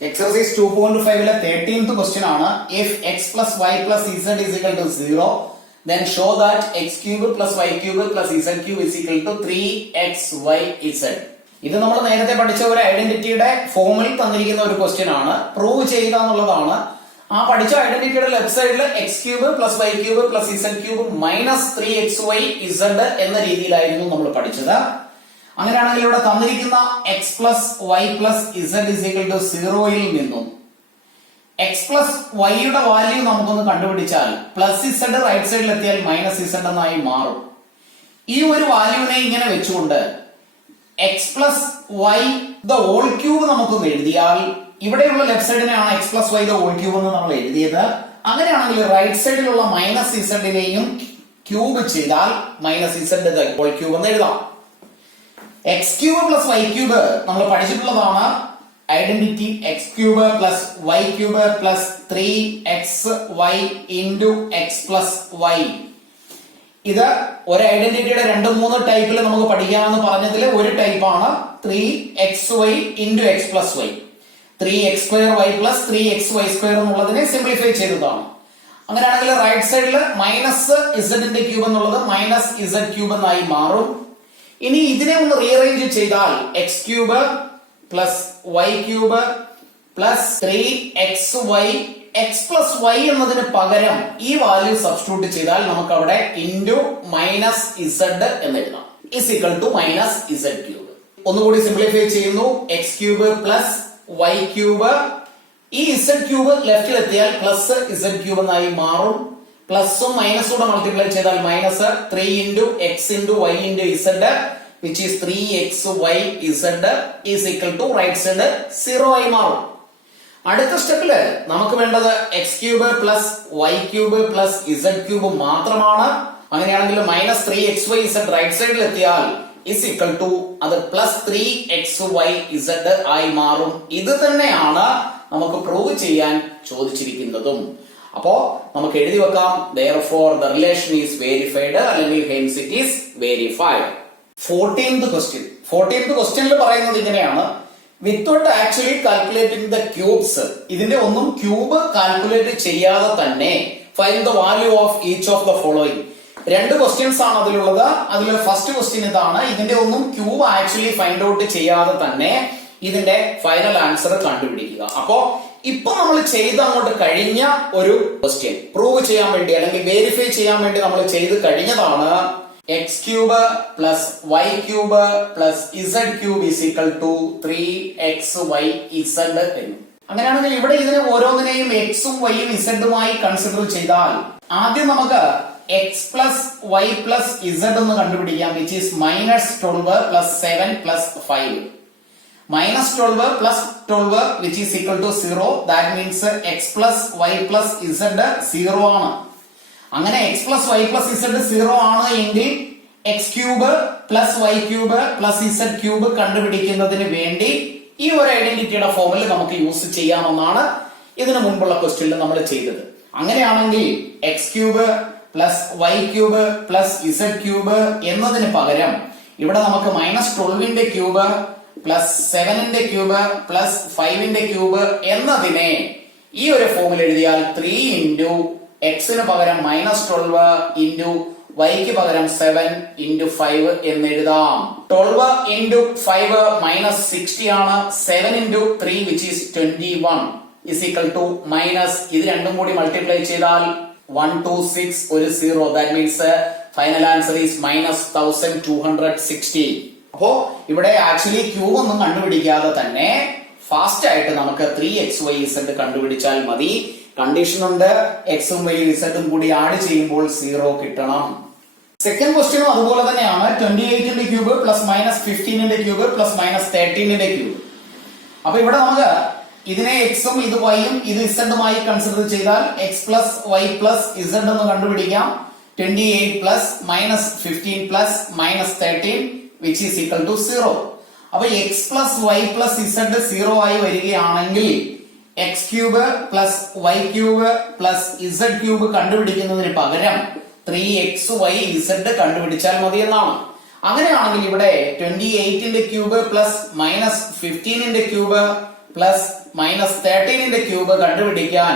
Exercise 2.5 13th question ആണ്. If x plus y plus z is equal to 0, then show that x cube plus y cube plus z cube is equal to 3xyz. ഇത് നമ്മൾ നേരത്തെ പഠിച്ച ഒരു ഐഡന്റിറ്റിയുടെ ഫോമിൽ തന്നിരിക്കുന്ന ഒരു ക്വസ്റ്റ്യൻ ആണ്. പ്രൂവ് ചെയ്യുക എന്നുള്ളതാണ്. ആ പഠിച്ച ഐഡന്റിറ്റിയുടെ ലെഫ്റ്റ് സൈഡിൽ x cube plus y cube plus z cube minus 3xyz എന്ന രീതിയിലായിരുന്നു നമ്മൾ പഠിച്ചത്. അങ്ങനെയാണെങ്കിൽ ഇവിടെ തന്നിരിക്കുന്ന x plus y plus z is equal to 0യിൽ നിന്നും എക്സ് പ്ലസ് വൈയുടെ വാല്യൂ നമുക്കൊന്ന് കണ്ടുപിടിച്ചാൽ പ്ലസ് ഇസഡ് റൈറ്റ് സൈഡിൽ എത്തിയാൽ മൈനസ് ഇസഡ് എന്നായി മാറും. ഈ ഒരു വാല്യൂവിനെ ഇങ്ങനെ വെച്ചുകൊണ്ട് x plus y the whole cube നമുക്കൊന്ന് എഴുതിയാൽ ഇവിടെയുള്ള ലെഫ്റ്റ് സൈഡിനെയാണ് x plus y the whole cube എന്ന് നമ്മൾ എഴുതിയത്. അങ്ങനെയാണെങ്കിൽ റൈറ്റ് സൈഡിലുള്ള മൈനസ് ഇസഡിനെയും ക്യൂബ് ചെയ്താൽ minus z the whole cube എന്ന് എഴുതാം. X cube plus y cube നമ്മൾ പഠിച്ചിട്ടുള്ളതാണ്. Identity x cube plus y cube plus 3xy into x plus y. ഇത് ഒരു ഐഡന്റിറ്റിയുടെ 2-3 ടൈപ്പിൽ നമുക്ക് പഠിക്കാമെന്ന് പറഞ്ഞതിൽ ഒരു ടൈപ്പാണ് 3xy into x plus y. 3x² plus 3xy² എന്നുള്ളതിനെ സിംപ്ലിഫൈ ചെയ്തതാണ്. അങ്ങനെയാണെങ്കിൽ റൈറ്റ് സൈഡിൽ മൈനസ് ഇസഡിന്റെ ക്യൂബ് എന്നുള്ളത് മൈനസ് ഇസഡ് ക്യൂബ് എന്നായി മാറും. ഇനി ഇതിനെ ഒന്ന് റീഅറേഞ്ച് ചെയ്താൽ x cube plus y cube plus 3xy x plus y എന്നതിന് പകരം ഈ വാല്യൂ സബ്സ്റ്റിറ്റ്യൂട്ട് ചെയ്താൽ നമുക്ക് അവിടെ ഇൻറ്റു മൈനസ് ഇസഡ് എന്ന് എഴുതാം. Is equal to minus z cube. ഒന്നുകൂടി സിംപ്ലിഫൈ ചെയ്യുന്നു. X cube plus y cube, ഈ ഇസഡ് ക്യൂബ് ലെഫ്റ്റിൽ എത്തിയാൽ പ്ലസ് ഇസഡ് ക്യൂബ് എന്നായി മാറും. പ്ലസും മൈനസും കൂടെ മൾട്ടിപ്ലൈ ചെയ്താൽ minus 3 into x into y into z which is 3xyz is equal to right side 0 ആയി മാറും. അടുത്ത സ്റ്റെപ്പില് നമുക്ക് വേണ്ടത് x cube plus y cube plus z cube മാത്രമാണ്. അങ്ങനെയാണെങ്കിൽ മൈനസ് 3xyz റൈറ്റ് സൈഡിൽ എത്തിയാൽ ഇസ് ഈക്വൽ ടു അത് പ്ലസ് 3xyz ആയി മാറും. ഇത് തന്നെയാണ് നമുക്ക് പ്രൂവ് ചെയ്യാൻ ചോദിച്ചിരിക്കുന്നതും. അപ്പോ നമുക്ക് എഴുതി വെക്കാം therefore the relation is verified അല്ലെങ്കിൽ hence it is verified. 14th ക്വസ്റ്റ്യനിൽ പറയുന്നത് ഇങ്ങനെയാണ്. Without actually calculating the cubes, ഇതിന്റെ ഒന്നും ക്യൂബ് കാൽക്കുലേറ്റ് ചെയ്യാതെ തന്നെ find the value of each of the following. 2 questions ആണ് അതിലുള്ളത്. അതിൽ ഫസ്റ്റ് ക്വസ്റ്റ്യൻ ഇതാണ്. ഇതിന്റെ ഒന്നും ക്യൂബ് ആക്ച്വലി ഫൈൻഡ് ഔട്ട് ചെയ്യാതെ തന്നെ ഇതിന്റെ ഫൈനൽ ആൻസർ കണ്ടുപിടിക്കുക. അപ്പോ ഇപ്പൊ നമ്മൾ ചെയ്ത് അങ്ങോട്ട് കഴിഞ്ഞ ഒരു ക്വസ്റ്റ്യൻ പ്രൂവ് ചെയ്യാൻ വേണ്ടി അല്ലെങ്കിൽ വെരിഫൈ ചെയ്യാൻ വേണ്ടി നമ്മൾ ചെയ്ത് കഴിഞ്ഞതാണ്. X cube plus y cube plus z cube is equal to 3xyz എന്ന്. അങ്ങനെയാണെങ്കിൽ ഇവിടെ ഇതിനെ ഓരോന്നിനെയും എക്സും വൈയും ഇസഡുമായി കൺസിഡർ ചെയ്താൽ ആദ്യം നമുക്ക് x plus y plus z എന്ന് കണ്ടുപിടിക്കാം. Which is minus 12 plus 7 plus 5. Minus 12 plus 12 which is equal to 0. That means x plus y plus z 0 ആണ്. അങ്ങനെ x plus y plus z 0 ആണ് എങ്കിൽ x cube plus y cube plus z cube കണ്ടുപിടിക്കുന്നതിന് വേണ്ടി ഈ ഒരു ഐഡന്റിറ്റിയുടെ ഫോമിൽ നമുക്ക് യൂസ് ചെയ്യാമെന്നാണ് ഇതിനു മുൻപുള്ള ക്വസ്റ്റ്യനിൽ നമ്മൾ ചെയ്തത്. അങ്ങനെയാണെങ്കിൽ x cube plus y cube plus z cube എന്നതിന് പകരം ഇവിടെ നമുക്ക് മൈനസ് 12ന്റെ ക്യൂബ് പ്ലസ് 7ന്റെ ക്യൂബ് പ്ലസ് 5ന്റെ ക്യൂബ് എന്നതിനെ ഈ ഒരു ഫോമിൽ എഴുതിയാൽ 3 ഇൻറ്റു എക്സിന് പകരം മൈനസ് 12 ഇൻറ്റു വൈക്ക് പകരം 7 ഇൻറ്റു 5 എന്ന് എഴുതാം. 12 ഇൻറ്റു 5 മൈനസ് 60 ആണ്. 7 into 3 which is 21 is equal to minus ഇത് രണ്ടും കൂടി മൾട്ടിപ്ലൈ ചെയ്താൽ 126 ഒരു 0. That means final answer is minus 1260. അപ്പോ ഇവിടെ ആക്ച്വലി ക്യൂബ് ഒന്നും കണ്ടുപിടിക്കാതെ തന്നെ ഫാസ്റ്റ് ആയിട്ട് നമുക്ക് 3xyz കണ്ടുപിടിച്ചാൽ മതി. കണ്ടീഷൻ ഉണ്ട്, എക്സും വൈയും ഇസഡും കൂടി ആഡ് ചെയ്യുമ്പോൾ 0 കിട്ടണം. സെക്കൻഡ് ക്വസ്റ്റ്യനും അതുപോലെ തന്നെയാണ്. 28ന്റെ ക്യൂബ് പ്ലസ് മൈനസ് 15ന്റെ ക്യൂബ് പ്ലസ് മൈനസ് 13ന്റെ ക്യൂബ്. അപ്പൊ ഇവിടെ നമുക്ക് ഇതിനെ എക്സും ഇത് വൈയും ഇത് ഇസഡുമായി കൺസിഡർ ചെയ്താൽ x plus y plus z എന്ന് കണ്ടുപിടിക്കാം. 28 plus minus 15 plus minus 13 which is equal to 0. അപ്പൊ x plus y plus z 0 ആയി വരികയാണെങ്കിൽ x cube plus y cube plus z cube കണ്ടുപിടിക്കുന്നതിന് പകരം 3xyz കണ്ടുപിടിച്ചാൽ മതി എന്നാണ്. അങ്ങനെയാണെങ്കിൽ ഇവിടെ 28ന്റെ ക്യൂബ് പ്ലസ് മൈനസ് 15ന്റെ ക്യൂബ് പ്ലസ് മൈനസ് 13ന്റെ ക്യൂബ് കണ്ടുപിടിക്കാൻ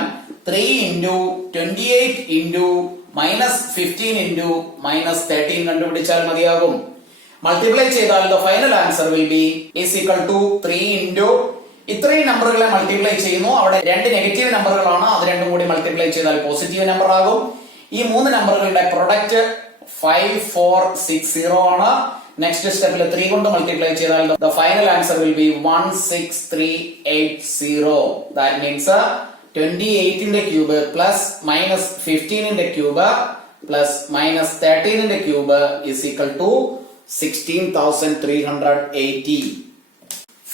3 into 28 into minus 15 into minus 13 കണ്ടുപിടിച്ചാൽ മതിയാകും. മൾട്ടിപ്ലൈ ചെയ്താൽ the final answer will be is equal to 3 into ഇത്രയും നമ്പറുകളെ മൾട്ടിപ്ലൈ ചെയ്യുന്നു. അവിടെ രണ്ട് നെഗറ്റീവ് നമ്പറുകളാണ്, അത് രണ്ടും കൂടി മൾട്ടിപ്ലൈ ചെയ്താൽ പോസിറ്റീവ് നമ്പർ ആകും. ഈ മൂന്ന് നമ്പറുകളുടെ പ്രൊഡക്റ്റ് 5460 ആണ്. നെക്സ്റ്റ് സ്റ്റെപ്പിൽ 3 കൊണ്ട് മൾട്ടിപ്ലൈ ചെയ്താൽ the final answer will be 16380. That means 28ന്റെ ക്യൂബ് പ്ലസ് മൈനസ് 15ന്റെ ക്യൂബ് പ്ലസ് മൈനസ് 13ന്റെ cube is equal to 16380.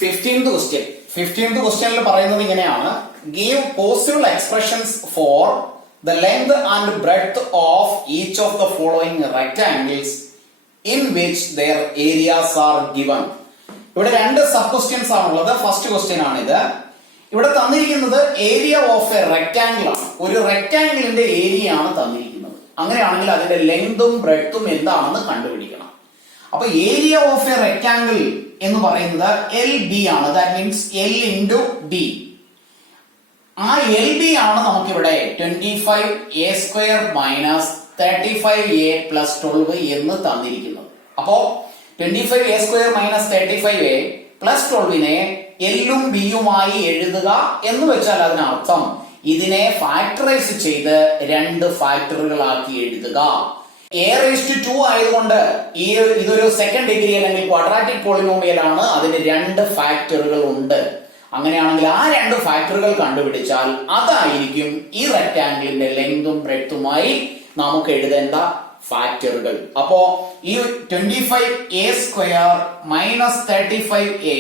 15th question. 15th ക്വസ്റ്റ്യനിൽ പറയുന്നത് ഇങ്ങനെയാണ്: give possible expressions for the length and breadth of each of the following rectangles in which their areas are given. ഇവിടെ രണ്ട് sub questions ആണുള്ളത്. First question ആണിത്. ഇവിടെ തന്നിരിക്കുന്നത് area of A rectangle ആണ്. ഒരു റെക്ടാംഗിളിന്റെ ഏരിയ ആണ് തന്നിരിക്കുന്നത്. അങ്ങനെയാണെങ്കിൽ അതിന്റെ ലെങ്തും ബ്രെഡ്ത്തും എന്താണെന്ന് കണ്ടുപിടിക്കണം. അപ്പൊ ഏരിയ ഓഫ് എ റെക്ടാംഗിൾ എന്ന് പറയുന്നത് LB ആണ്. That means L into B. ആ LB ആണ് നമുക്കിവിടെ 25a² മൈനസ് 35a പ്ലസ് 12 എന്ന് തന്നിരിക്കുന്നത്. അപ്പോ 25a² മൈനസ് 35a പ്ലസ് 12നെ എല്ലും ബിയുമായി എഴുതുക എന്ന് വെച്ചാൽ അതിനർത്ഥം ഇതിനെ ഫാക്ടറൈസ് ചെയ്ത് രണ്ട് ഫാക്ടറുകളാക്കി എഴുതുക. a⁻² ആയതുകൊണ്ട് ഇതൊരു സെക്കൻഡ് ഡിഗ്രി അല്ലെങ്കിൽ ക്വാഡ്രാറ്റിക് പോളിനോമിയൽ ആണ്. അതിന് രണ്ട് ഫാക്ടറുകൾ ഉണ്ട്. അങ്ങനെയാണെങ്കിൽ ആ രണ്ട് ഫാക്ടറുകൾ കണ്ടുപിടിച്ചാൽ അതായിരിക്കും ഈ റെക്ടാംഗിളിന്റെ ലെങ്തും ബ്രെഡ്ത്തുമായി നമുക്ക് എഴുതേണ്ട ഫാക്ടറുകൾ. അപ്പോ ഈ 25a² minus 35a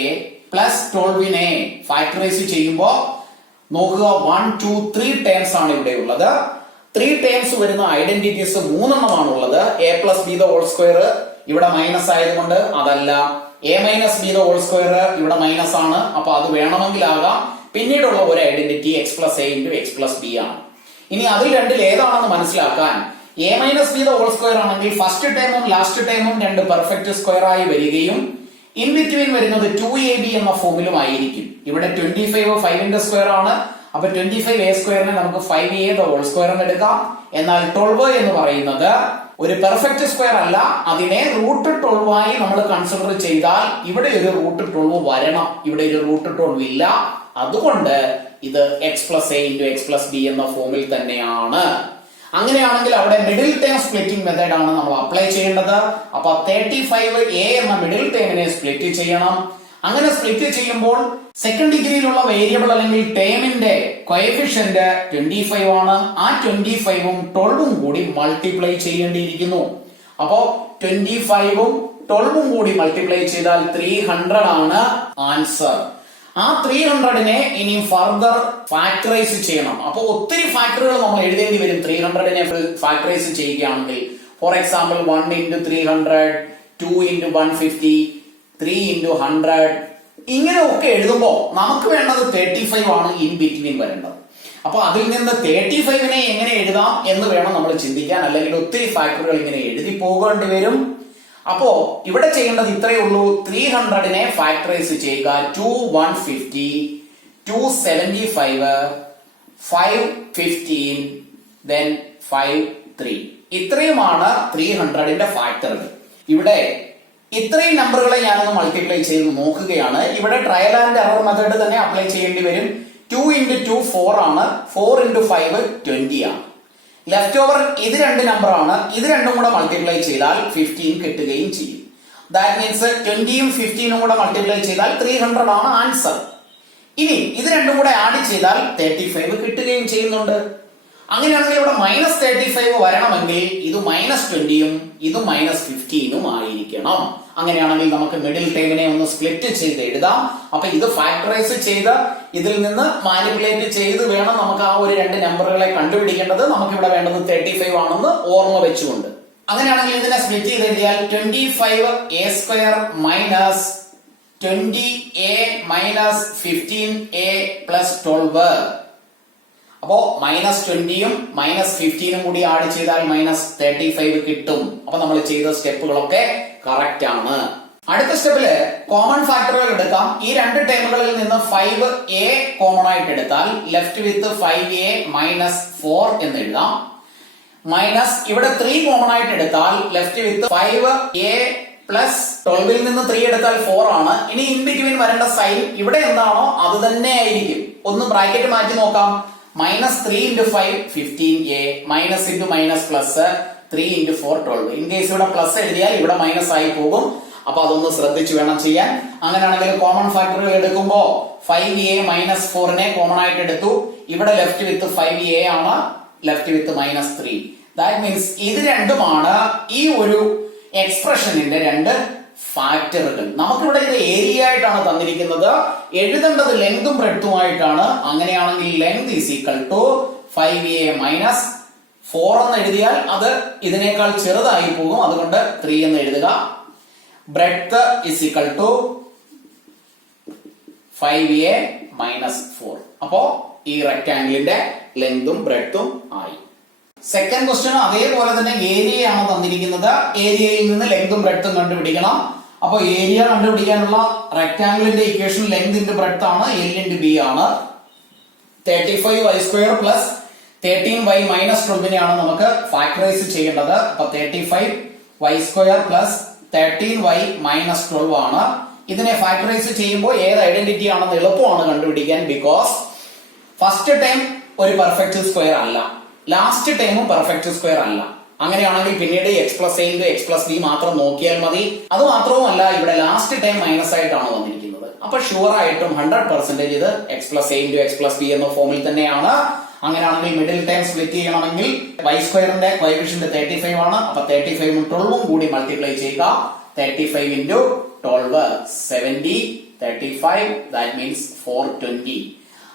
plus 12നെ factorise ചെയ്യുമ്പോ നോക്കുക, 1 2 3 ടേംസ് ആണ് ഇവിടെ ഉള്ളത്. 3 ടേംസ് വരുന്ന ഐഡന്റിറ്റീസ് 3 എണ്ണമാണ് ഉള്ളത്. a+b² ഇവിടെ മൈനസ് ആയതുകൊണ്ട് അതല്ല. a-b² ഇവിടെ മൈനസ് ആണ്. അപ്പൊ അത് വേണമെങ്കിലാകാം. പിന്നീടുള്ള ഒരു ഐഡന്റിറ്റി x+a ഇൻറ്റു x+b ആണ്. ഇനി അതിൽ രണ്ടിൽ ഏതാണെന്ന് മനസ്സിലാക്കാൻ a-b² ആണെങ്കിൽ ഫസ്റ്റ് ടേമും ലാസ്റ്റ് ടേമും രണ്ട് പെർഫെക്റ്റ് സ്ക്വയർ ആയി വരികയും ഇൻ ബിറ്റ്വീൻ വരുന്നത് 2ab എന്ന ഫോമിലും ആയിരിക്കും. ഇവിടെ 25 5ന്റെ സ്ക്വയർ ആണ്. അപ്പൊ 25a² നമുക്ക് 5a² എന്ന് എടുക്കാം. എന്നാൽ 12 എന്ന് പറയുന്നത് ഒരു പെർഫെക്റ്റ് സ്ക്വയർ അല്ല. അതിനെ √12 ആയി നമ്മൾ കൺസിഡർ ചെയ്താൽ ഇവിടെ ഒരു √12 വരണം. ഇവിടെ ഒരു √12 ഇല്ല. അതുകൊണ്ട് ഇത് x+a ഇൻറ്റു x+b എന്ന ഫോമിൽ തന്നെയാണ്. അങ്ങനെയാണെങ്കിൽ അവിടെ മിഡിൽ ടേം സ്പ്ലിറ്റിംഗ് മെത്തേഡ് ആണ് നമ്മൾ അപ്ലൈ ചെയ്യേണ്ടത്. അപ്പൊ 35a എന്ന മിഡിൽ ടേമിനെ സ്പ്ലിറ്റ് ചെയ്യണം. അങ്ങനെ സ്പ്ലിറ്റ് ചെയ്യുമ്പോൾ സെക്കൻഡ് ഡിഗ്രിയിലുള്ള വേരിയബിൾ അല്ലെങ്കിൽ ടേമിന്റെ കോഎഫിഷ്യന്റ് 25 ആണ്. ആ 25ഉം 12ഉം കൂടി മൾട്ടിപ്ലൈ ചെയ്യേണ്ടിയിരിക്കുന്നു. അപ്പോ 25ഉം 12ഉം കൂടി മൾട്ടിപ്ലൈ ചെയ്താൽ 300 ആണ് ആൻസർ. ആ 300നെ ഇനി ഫർദർ ഫാക്ടറൈസ് ചെയ്യണം. അപ്പൊ ഒത്തിരി ഫാക്ടറുകൾ നമ്മൾ എഴുതേണ്ടി വരും 300നെ ഫാക്ടറൈസ് ചെയ്യുകയാണെങ്കിൽ. For example 1 into 300, 2 into 150, 3 into 100 ഇങ്ങനെ ഒക്കെ എഴുതുമ്പോ നമുക്ക് വേണ്ടത് 35 ആണ് ഇൻ ബിറ്റ്വീൻ വരേണ്ടത്. അപ്പൊ അതിൽ നിന്ന് 35നെ എങ്ങനെ എഴുതാം എന്ന് വേണം നമ്മൾ ചിന്തിക്കാൻ. അല്ലെങ്കിൽ ഒത്തിരി ഫാക്ടറുകൾ ഇങ്ങനെ എഴുതി പോകേണ്ടി വരും. അപ്പോ ഇവിടെ ചെയ്യേണ്ടത് ഇത്രയേ ഉള്ളൂ. 300നെ ഫാക്ടറൈസ് ചെയ്യുക. 2 150, 2 75, 5 15, then 5 3. ഇത്രയുമാണ് 300ന്റെ ഫാക്ടറുകൾ. ഇവിടെ ഇത്രയും നമ്പറുകളെ ഞാനൊന്ന് മൾട്ടിപ്ലൈ ചെയ്ത് നോക്കുകയാണ്. ഇവിടെ ട്രയൽ ആൻഡ് എറർ മെത്തേഡ് തന്നെ അപ്ലൈ ചെയ്യേണ്ടി വരും. 2 ഇൻറ്റു 2 4 ആണ്. 4 ഇൻറ്റു 5 20 ആണ്. ലെഫ്റ്റ് ഓവർ ഇത് രണ്ട് നമ്പർ ആണ്. ഇത് രണ്ടും കൂടെ മൾട്ടിപ്ലൈ ചെയ്താൽ 15 കിട്ടുകയും ചെയ്യും. ദാറ്റ് മീൻസ് 20ഉം 15ഉം കൂടെ മൾട്ടിപ്ലൈ ചെയ്താൽ 300 ആണ് ആൻസർ. ഇനി ഇത് രണ്ടും കൂടെ ആഡ് ചെയ്താൽ 35 കിട്ടുകയും ചെയ്യുന്നുണ്ട്. അങ്ങനെയാണെങ്കിൽ ഇവിടെ -35 വരണമെങ്കിൽ ഇത് -20ഉം ഇത് -15ഉം ആയിരിക്കണം. അങ്ങനെയാണെങ്കിൽ നമുക്ക് മിഡിൽ ടേമിനെ ഒന്ന് സ്പ്ലിറ്റ് ചെയ്ത് എഴുതാം. അപ്പൊ ഇത് ഫാക്ടറൈസ് ചെയ്ത് ഇതിൽ നിന്ന് മാനിപ്പുലേറ്റ് ചെയ്ത് വേണം നമുക്ക് ആ ഒരു രണ്ട് നമ്പറുകളെ കണ്ടുപിടിക്കേണ്ടത്. നമുക്ക് ഇവിടെ വേണ്ടത് 35 ആണെന്ന് ഓർമ്മ വെച്ചുകൊണ്ട്. അങ്ങനെയാണെങ്കിൽ ഇതിനെ സ്പ്ലിറ്റ് ചെയ്ത് എഴുതിയാൽ 25a² minus 20a minus 15a plus 12. അപ്പോ -20ഉം -15ഉം കൂടി ആഡ് ചെയ്താൽ -35 കിട്ടും. അപ്പൊ നമ്മൾ ചെയ്ത സ്റ്റെപ്പുകളൊക്കെ കറക്റ്റ് ആണ്. അടുത്ത സ്റ്റെപ്പില് കോമൺ ഫാക്ടറുകൾ എടുക്കാം. ഈ രണ്ട് ടേമുകളിൽ നിന്ന് 5a കോമൺ ആയിട്ട് എടുത്താൽ ലെഫ്റ്റ് വിത്ത് 5a മൈനസ് 4 എന്ന് എഴുതാം. മൈനസ് ഇവിടെ 3 കോമൺ ആയിട്ട് എടുത്താൽ ലെഫ്റ്റ് വിത്ത് 5a പ്ലസ് 12ൽ നിന്ന് 3 എടുത്താൽ 4 ആണ്. ഇനി ഇൻ ബിറ്റ്വീൻ വരേണ്ട സൈൻ ഇവിടെ എന്താണോ അത് തന്നെ ആയിരിക്കും. ഒന്ന് ബ്രാക്കറ്റ് മാറ്റി നോക്കാം. Minus 3 into 5 15a minus into minus plus 3 into 4 12. In case ഇവിടെ പ്ലസ് എഴുതിയാൽ ഇവിടെ മൈനസ് ആയി പോകും. അപ്പൊ അതൊന്ന് ശ്രദ്ധിച്ചു വേണം ചെയ്യാൻ. അങ്ങനെയാണെങ്കിൽ കോമൺ ഫാക്ടറുകൾ എടുക്കുമ്പോ 5a മൈനസ് 4നെ കോമൺ ആയിട്ട് എടുത്തു. ഇവിടെ ലെഫ്റ്റ് വിത്ത് 5a ആണ്, left with minus 3. That means ഇത് രണ്ടുമാണ് ഈ ഒരു എക്സ്പ്രഷനിന്റെ രണ്ട് ഫാക്ടറുകൾ. നമുക്കിവിടെ ഇത് ഏരിയ ആയിട്ടാണ് തന്നിരിക്കുന്നത്. എഴുതേണ്ടത് ലെങ്തും ബ്രെഡ്ത്തുമായിട്ടാണ്. അങ്ങനെയാണെങ്കിൽ length is equal to 5a minus 4 എന്ന് എഴുതിയാൽ അത് ഇതിനേക്കാൾ ചെറുതായി പോകും. അതുകൊണ്ട് 3 എന്ന് എഴുതുക. Breadth is equal to 5a minus 4. അപ്പോ ഈ റെക്ടാംഗിളിന്റെ ലെങ്തും ബ്രെഡ്ത്തും ആയി. സെക്കൻഡ് ക്വസ്റ്റ്യൻ അതേപോലെ തന്നെ ഏരിയയാണ് തന്നിരിക്കുന്നത്. ഏരിയയിൽ നിന്ന് ലെങ്തും ബ്രെഡ്ത്തും കണ്ടുപിടിക്കണം. അപ്പൊ ഏരിയ കണ്ടുപിടിക്കാനുള്ള റെക്ടാംഗിളിന്റെ ഇക്വേഷൻ ലെങ്ത് ഇൻറ്റു ബ്രെഡ്ത്ത് ആണ്, L ഇൻറ്റു B ആണ്. 35y² പ്ലസ് 13y മൈനസ് 12നെയാണ് നമുക്ക് ഫാക്ടറൈസ് ചെയ്യേണ്ടത്. അപ്പൊ 35y² പ്ലസ് 13y മൈനസ് 12 ആണ്. ഇതിനെ ഫാക്ടറൈസ് ചെയ്യുമ്പോൾ ഏത് ഐഡന്റിറ്റി ആണെന്ന് എളുപ്പമാണ് കണ്ടുപിടിക്കാൻ. ബിക്കോസ് ഫസ്റ്റ് ടൈം ഒരു പെർഫെക്റ്റ് സ്ക്വയർ അല്ല, ലാസ്റ്റ് ടൈമും പെർഫെക്റ്റ് സ്ക്വയർ അല്ല. അങ്ങനെയാണെങ്കിൽ പിന്നീട് X plus A into x plus B മാത്രം നോക്കിയാൽ മതി. അത് മാത്രവുമല്ല ഇവിടെ ലാസ്റ്റ് ടൈം മൈനസ് ആയിട്ടാണ് വന്നിരിക്കുന്നത്. അപ്പൊ ഷുവർ ആയിട്ടും 100% ഇത് X plus A into x plus B എന്ന ഫോമിൽ തന്നെയാണ്. അങ്ങനെയാണെങ്കിൽ മിഡിൽ ടൈം സ്പ്ലിറ്റ് ചെയ്യണമെങ്കിൽ y² കോഎഫിഷ്യന്റ് 35 ആണ്. അപ്പൊ 35 12 കൂടി മൾട്ടിപ്ലൈ ചെയ്യുക. 35 ഇൻറ്റു 12 70 35 ദാറ്റ് മീൻസ് 420.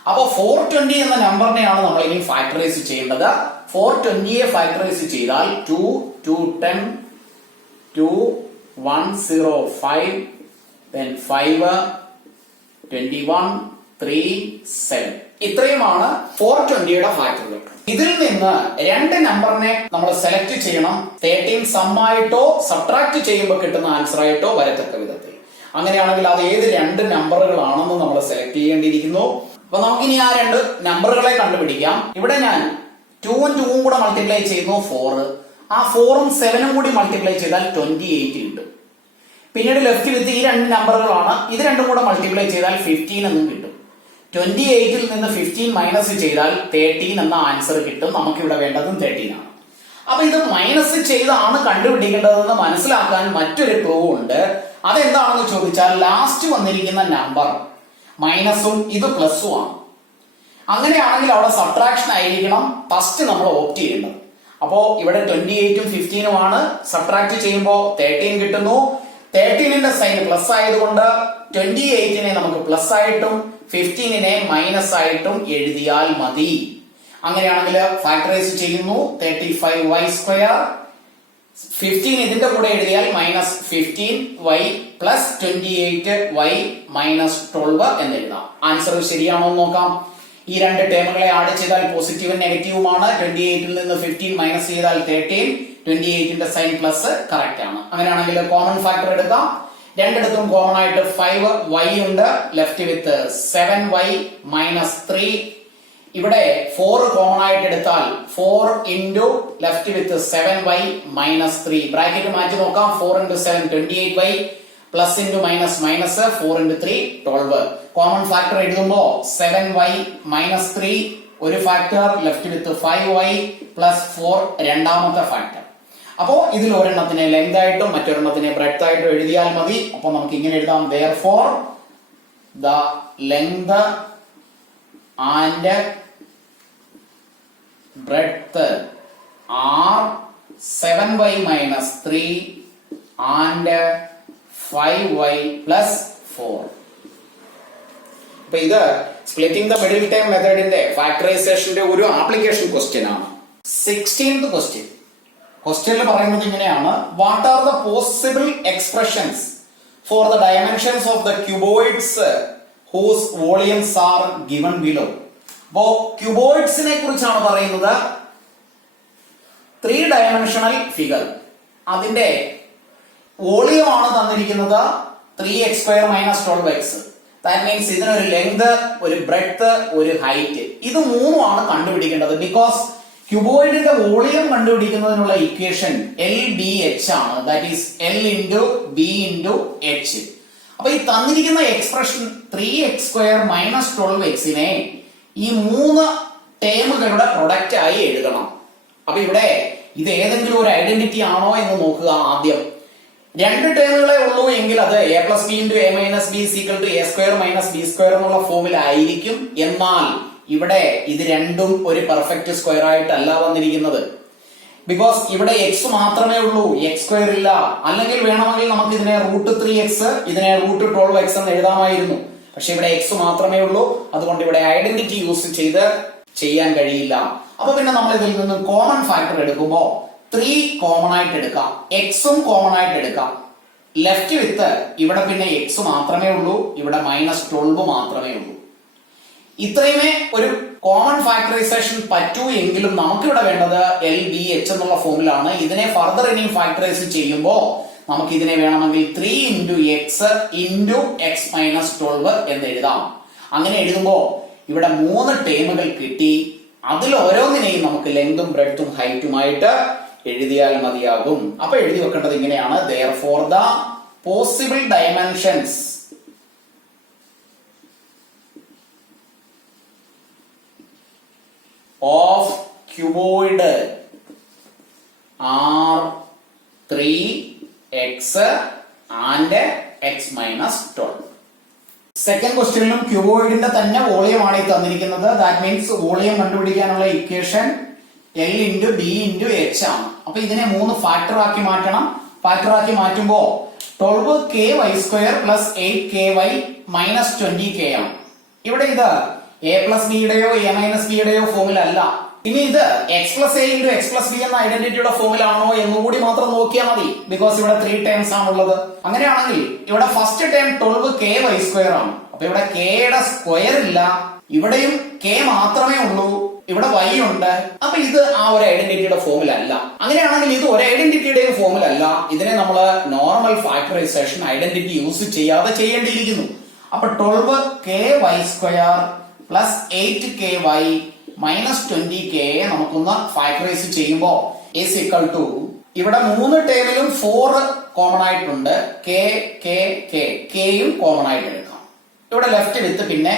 അപ്പൊ 420 എന്ന നമ്പറിനെയാണ് നമ്മൾ ഇനി ഫാക്ടറൈസ് ചെയ്യേണ്ടത്. 420യെ ഫാക്ടറൈസ് ചെയ്താൽ 2 2 10 2 105 then 5 21 3 7. ഇത്രയുമാണ് 420യുടെ ഫാക്ടറുകൾ. ഇതിൽ നിന്ന് രണ്ട് നമ്പറിനെ നമ്മൾ സെലക്ട് ചെയ്യണം. 13 സം ആയിട്ടോ സബ്ട്രാക്ട് ചെയ്യുമ്പോൾ കിട്ടുന്ന ആൻസർ ആയിട്ടോ വരത്തക്ക വിധത്തിൽ. അങ്ങനെയാണെങ്കിൽ അത് ഏത് രണ്ട് നമ്പറുകളാണെന്ന് നമ്മൾ സെലക്ട് ചെയ്യേണ്ടിയിരിക്കുന്നു. അപ്പൊ നമുക്കിനി ആ രണ്ട് നമ്പറുകളെ കണ്ടുപിടിക്കാം. ഇവിടെ ഞാൻ 2ഉം 2ഉം കൂടെ മൾട്ടിപ്ലൈ ചെയ്യുന്നു 4. ആ 4ഉം 7ഉം കൂടി മൾട്ടിപ്ലൈ ചെയ്താൽ 28 കിട്ടും. പിന്നീട് ലെഫ്റ്റ് വിത്ത് ഈ രണ്ട് നമ്പറുകളാണ്. ഇത് രണ്ടും കൂടെ മൾട്ടിപ്ലൈ ചെയ്താൽ 15 എന്നും കിട്ടും. 28ൽ നിന്ന് 15 മൈനസ് ചെയ്താൽ 13 എന്ന ആൻസർ കിട്ടും. നമുക്കിവിടെ വേണ്ടതും 13 ആണ്. അപ്പൊ ഇത് മൈനസ് ചെയ്താണ് കണ്ടുപിടിക്കേണ്ടതെന്ന് മനസ്സിലാക്കാൻ മറ്റൊരു ക്ലൂ ഉണ്ട്. അതെന്താണെന്ന് ചോദിച്ചാൽ ലാസ്റ്റ് വന്നിരിക്കുന്ന നമ്പർ മൈനസും ഇത് പ്ലസും ആണ്. അങ്ങനെയാണെങ്കിൽ അവിടെ സബ്ട്രാക്ഷൻ ആയിരിക്കണം ഫസ്റ്റ് നമ്മൾ ഓപ്റ്റ് ചെയ്യേണ്ടത്. അപ്പോ ഇവിടെ 28ഉം 15ഉം ആണ്. സബ്ട്രാക്ട് ചെയ്യുമ്പോൾ 13 കിട്ടുന്നു. 13ന്റെ സൈൻ പ്ലസ് ആയതുകൊണ്ട് 28നെ നമുക്ക് പ്ലസ് ആയിട്ടും 15നെ മൈനസ് ആയിട്ടും എഴുതിയാൽ മതി. അങ്ങനെയാണെങ്കിൽ ഫാക്ടറൈസ് ചെയ്യുന്നു. 35y² 15 ഇതിന്റെ കൂടെ എഴുതിയാൽ minus 15y plus 28y minus 12 എന്ന് എഴുതാം. ആൻസർ ശരിയാണോ എന്ന് നോക്കാം. ഈ രണ്ട് ടേമുകളെ ആഡ് ചെയ്താൽ പോസിറ്റീവും നെഗറ്റീവുമാണ്. 28ൽ നിന്ന് 15 മൈനസ് ചെയ്താൽ 13. 28ന്റെ സൈൻ പ്ലസ് കറക്റ്റ് ആണ്. അങ്ങനെയാണെങ്കിൽ കോമൺ ഫാക്ടർ എടുക്കാം. രണ്ടിടത്തും കോമൺ ആയിട്ട് 5y ഉണ്ട്. Left with 7y minus 3. ഇവിടെ 4 കോമൺ ആയിട്ട് എടുത്താൽ 4 into left with 7y minus 3. Bracket മാറ്റി നോക്കാം. 4 ഇൻറ്റു 7 28y plus into minus minus 4 into 3 12. Common factor എഴുതുമ്പോ 7y മൈനസ് 3 ഒരു ഫാക്ടർ, ലെഫ്റ്റ് വിത്ത് 5y പ്ലസ് 4 രണ്ടാമത്തെ ഫാക്ടർ. അപ്പോ ഇതിൽ ഒരെണ്ണത്തിനെ ലെങ്ത് ആയിട്ടും മറ്റൊരെണ്ണത്തിനെ ബ്രെഡ്ത്ത് ആയിട്ടും എഴുതിയാൽ മതി. അപ്പൊ നമുക്ക് ഇങ്ങനെ എഴുതാം. therefore the length and breadth are 7y minus 3 and 5y plus 4. അപ്പൊ ഇത് സ്പ്ലിറ്റിംഗ് ദ മിഡിൽ ടൈം മെത്തേഡിന്റെ ഫാക്ടറൈസേഷന്റെ ഒരു ആപ്ലിക്കേഷൻ ക്വസ്റ്റ്യൻ ആണ്. 16th question. ക്വസ്റ്റ്യനിൽ പറയുന്നത് ഇങ്ങനെയാണ്. What are the possible expressions for the dimensions of the cuboids whose volumes are given below. അപ്പോ ക്യൂബോയിഡ്സിനെ കുറിച്ചാണ് പറയുന്നത്. 3 ഡയമെൻഷണൽ ഫിഗർ. അതിന്റെ വോളിയമാണ് തന്നിരിക്കുന്നത് 3x² - 12x. ദാറ്റ് മീൻസ് ഇതിനൊരു ലെങ്ത്, ഒരു ബ്രെഡ്ത്ത്, ഒരു ഹൈറ്റ്, ഇത് മൂന്നുമാണ് കണ്ടുപിടിക്കേണ്ടത്. ബിക്കോസ് ക്യൂബോയിഡിന്റെ വോളിയം കണ്ടുപിടിക്കുന്നതിനുള്ള ഇക്വേഷൻ LBH ആണ്. That is L × B × H. അപ്പൊ ഈ തന്നിരിക്കുന്ന എക്സ്പ്രഷൻ 3x² - 12x ഈ മൂന്ന് ടേമുകളുടെ പ്രൊഡക്റ്റ് ആയി എഴുതണം. അപ്പൊ ഇവിടെ ഇത് ഏതെങ്കിലും ഒരു ഐഡന്റിറ്റി ആണോ എന്ന് നോക്കുക. ആദ്യം രണ്ട് ടേമുകളെ ഉള്ളൂ എങ്കിൽ അത് a + b × a - b = a² - b² എന്നുള്ള ഫോമിലായിരിക്കും. എന്നാൽ ഇവിടെ ഇത് രണ്ടും ഒരു പെർഫെക്റ്റ് സ്ക്വയർ ആയിട്ടല്ല വന്നിരിക്കുന്നത്. ബിക്കോസ് ഇവിടെ x മാത്രമേ ഉള്ളൂ, x² ഇല്ല. അല്ലെങ്കിൽ വേണമെങ്കിൽ നമുക്ക് ഇതിനെ √3x, ഇതിനെ √12x എന്ന് എഴുതാമായിരുന്നു. പക്ഷെ ഇവിടെ x മാത്രമേ ഉള്ളൂ. അതുകൊണ്ട് ഇവിടെ ഐഡന്റിറ്റി യൂസ് ചെയ്ത് ചെയ്യാൻ കഴിയില്ല. അപ്പൊ പിന്നെ നമ്മൾ ഇതിൽ നിന്ന് കോമൺ ഫാക്ടർ എടുക്കുമ്പോൾ 3 കോമൺ ആയിട്ട് എടുക്കാം, എക്സും കോമൺ ആയിട്ട് എടുക്കാം. ലെഫ്റ്റ് വിത്ത് ഇവിടെ പിന്നെ x മാത്രമേ ഉള്ളൂ, ഇവിടെ -12 മാത്രമേ ഉള്ളൂ. ഇത്രയുമേ ഒരു കോമൺ ഫാക്ടറൈസേഷൻ പറ്റൂ. എങ്കിലും നമുക്കിവിടെ വേണ്ടത് LBH എന്നുള്ള ഫോമിലാണ്. ഇതിനെ ഫർദർ ഇനിയും ഫാക്ടറൈസ് ചെയ്യുമ്പോൾ നമുക്ക് ഇതിനെ വേണമെങ്കിൽ 3 × x × x - 12 എന്ന് എഴുതാം. അങ്ങനെ എഴുതുമ്പോൾ ഇവിടെ 3 ടേമുകൾ കിട്ടി. അതിൽ ഓരോന്നിനെയും നമുക്ക് ലെങ്തും ബ്രെഡ്ത്തും ഹൈറ്റുമായിട്ട് എഴുതിയാൽ മതിയാകും. അപ്പൊ എഴുതി വെക്കേണ്ടത് ഇങ്ങനെയാണ്: therefore the possible dimensions of cuboid are 3x and x - 12. Second ക്വസ്റ്റ്യനിലും ക്യൂബോയിഡിന്റെ തന്നെ വോളിയം ആണ് ഈ തന്നിരിക്കുന്നത്. ദാറ്റ് മീൻസ് വോളിയം കണ്ടുപിടിക്കാനുള്ള ഇക്വേഷൻ L × B × H ആണ്. അപ്പൊ ഇതിനെ 3 ഫാക്ടർ ആക്കി മാറ്റണം. ഫാക്ടർ ആക്കി മാറ്റുമ്പോ 12ky² + 8ky - 20k ആണ്. ഇവിടെ ഇത് a + b യുടെയോ a - b യുടെയോ ഫോമിലല്ല. ഇനി ഇത് x + a × x + b എന്ന ഐഡന്റിറ്റിയുടെ ഫോമിലാണോ എന്നുകൂടി മാത്രം നോക്കിയാൽ മതി. ബിക്കോസ് ഇവിടെ 3 ടേംസ് ആണുള്ളത്. അങ്ങനെയാണെങ്കിൽ ഇവിടെ ഫസ്റ്റ് ടേം 12ky² ആണ്. അപ്പൊ ഇവിടെ k യുടെ സ്ക്വയർ ഇല്ല, ഇവിടെയും k മാത്രമേ ഉള്ളൂ, ഇവിടെ y ഉണ്ട്. അപ്പൊ ഇത് ആ ഒരു ഐഡന്റിറ്റിയുടെ ഫോമിലല്ല. അങ്ങനെയാണെങ്കിൽ ഇത് ഒരു ഐഡന്റിറ്റിയുടെയും ഫോമിലല്ല. ഇതിനെ നമ്മൾ നോർമൽ ഫാക്ടറൈസേഷൻ ഐഡന്റിറ്റി യൂസ് ചെയ്യാതെ ചെയ്യേണ്ടിയിരിക്കുന്നു. അപ്പൊ 12ky² + 8ky - 20k നമുക്കൊന്ന് ഫാക്ടറൈസ് ചെയ്യുമ്പോൾ is equal to ഇവിടെ 3 ടേമിലും 4 കോമൺ ആയിട്ടുണ്ട്. kയും കോമൺ ആയിട്ട് എടുക്കാം. ഇവിടെ ലെഫ്റ്റ് വിത്ത് പിന്നെ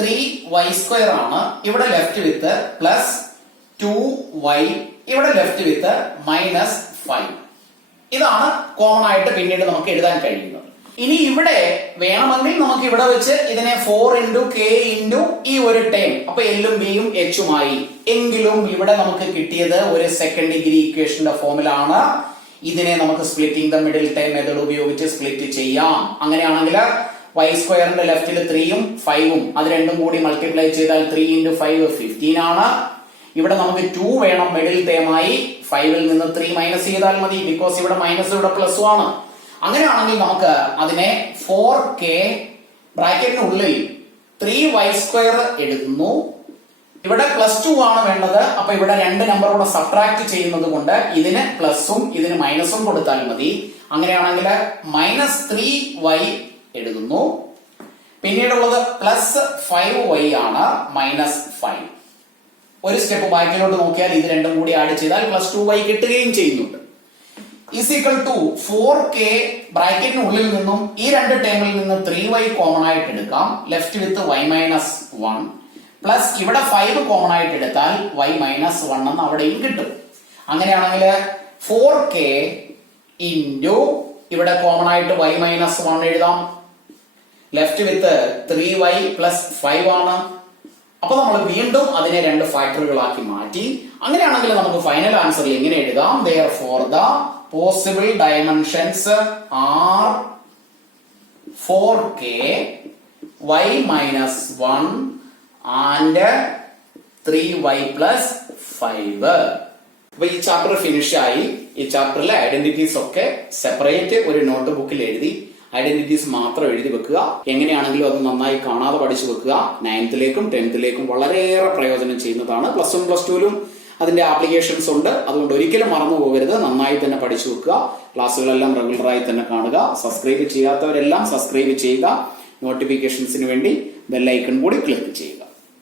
3y² ആണ്. ഇവിടെ ലെഫ്റ്റ് വിത്ത് +2y, ഇവിടെ ലെഫ്റ്റ് വിത്ത് -5. ഇതാണ് കോമൺ ആയിട്ട് പിന്നീട് നമുക്ക് എഴുതാൻ കഴിയുന്നത്. ഇനി ഇവിടെ വേണമെങ്കിൽ നമുക്ക് ഇവിടെ വെച്ച് ഇതിനെ 4 × k × ഈ ഒരു ടേം, അപ്പൊ എല്ലും ബിയും എച്ചുമായി. എങ്കിലും ഇവിടെ നമുക്ക് കിട്ടിയത് ഒരു സെക്കൻഡ് ഡിഗ്രി ഇക്വേഷന്റെ ഫോമിലാണ്. ഇതിനെ നമുക്ക് splitting the middle term method ഉപയോഗിച്ച് സ്പ്ലിറ്റ് ചെയ്യാം. അങ്ങനെയാണെങ്കിൽ y² ലെഫ്റ്റിൽ 3ഉം 5ഉം അത് രണ്ടും കൂടി മൾട്ടിപ്ലൈ ചെയ്താൽ 3 × 5 15 ആണ്. ഇവിടെ നമുക്ക് 2 വേണം മിഡിൽ ടേമായി. 5ൽ നിന്ന് 3 മൈനസ് ചെയ്താൽ മതി. ബിക്കോസ് ഇവിടെ മൈനസ് ഇവിടെ പ്ലസ് ആണ്. അങ്ങനെയാണെങ്കിൽ നമുക്ക് അതിനെ 4k ബ്രാക്കറ്റിനുള്ളിൽ 3y² എഴുതുന്നു. ഇവിടെ +2 ആണ് വേണ്ടത്. അപ്പൊ ഇവിടെ 2 നമ്പർ കൂടെ സബ്ട്രാക്ട് ചെയ്യുന്നത് കൊണ്ട് ഇതിന് പ്ലസും ഇതിന് മൈനസും കൊടുത്താൽ മതി. അങ്ങനെയാണെങ്കിൽ -3y എഴുതുന്നു. പിന്നീടുള്ളത് +5y ആണ്, -5. ഒരു സ്റ്റെപ്പ് ബാക്കിലോട്ട് നോക്കിയാൽ ഇത് രണ്ടും കൂടി ആഡ് ചെയ്താൽ +2y കിട്ടുകയും ചെയ്യുന്നുണ്ട്. is equal to 4k ബ്രാക്കറ്റിനുള്ളിൽ നിന്നും ഈ 2 ടേമിൽ നിന്ന് 3y കോമൺ ആയിട്ട് എടുക്കാം. ലെഫ്റ്റ് വിത്ത് y - 1 പ്ലസ് ഇവിടെ 5 കോമൺ ആയിട്ട് എടുത്താൽ y - 1 എന്ന് അവിടെയും കിട്ടും. അങ്ങനെയാണെങ്കിൽ 4k × ഇവിടെ കോമൺ ആയിട്ട് y - 1 എഴുതാം. ലെഫ്റ്റ് വിത്ത് 3y + 5 ആണ്. അപ്പൊ നമ്മൾ വീണ്ടും അതിനെ 2 ഫാക്ടറുകളാക്കി മാറ്റി. അങ്ങനെയാണെങ്കിൽ നമുക്ക് ഫൈനൽ ആൻസറിൽ എങ്ങനെ എഴുതാം? therefore the possible dimensions are 4k y - 1 and 3y + 5. അപ്പൊ ഈ ചാപ്റ്റർ ഫിനിഷ് ആയി. ഈ ചാപ്റ്ററിലെ ഐഡന്റിറ്റീസ് ഒക്കെ സെപ്പറേറ്റ് ഒരു നോട്ട് ബുക്കിൽ എഴുതി ഐഡന്റിറ്റീസ് മാത്രം എഴുതി വെക്കുക. എങ്ങനെയാണെങ്കിലും അത് നന്നായി കാണാതെ പഠിച്ചു വെക്കുക. 9th ലേക്കും 10th ലേക്കും വളരെയേറെ പ്രയോജനം ചെയ്യുന്നതാണ്. +1 +2ലും അതിന്റെ ആപ്ലിക്കേഷൻസ് ഉണ്ട്. അതുകൊണ്ട് ഒരിക്കലും മറന്നു പോകരുത്. നന്നായി തന്നെ പഠിച്ചു വെക്കുക. ക്ലാസ്സുകളെല്ലാം റെഗുലറായി തന്നെ കാണുക. സബ്സ്ക്രൈബ് ചെയ്യാത്തവരെല്ലാം സബ്സ്ക്രൈബ് ചെയ്യുക. നോട്ടിഫിക്കേഷൻസിന് വേണ്ടി ബെല്ലൈക്കൺ കൂടി ക്ലിക്ക് ചെയ്യുക.